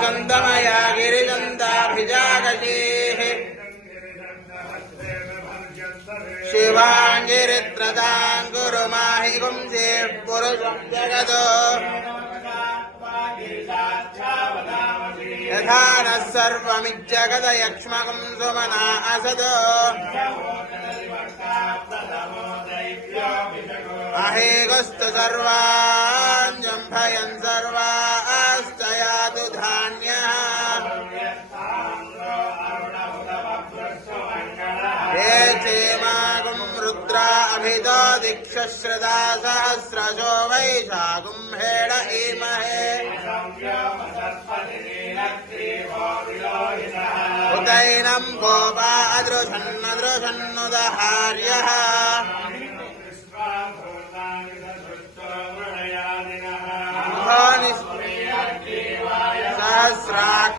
वसन्तमया गिरिजन्ताभिजागशीः शिवाङ्गिरित्रदाम् कुरु माहि पुंसे पुरुषम् जगतो यथा नः सर्वमिज्जगदयक्ष्मकम् सुमना असदो अहेगस्तु सर्वाञ्जम्भयन् ये चेमागुम् रुद्रा अभितो दिक्षश्रदा सहस्रशो वैशागुम् हेड ईमहे उदैनम् गोपा अदृशन्नदृशन्नुदहार्यः सहस्रा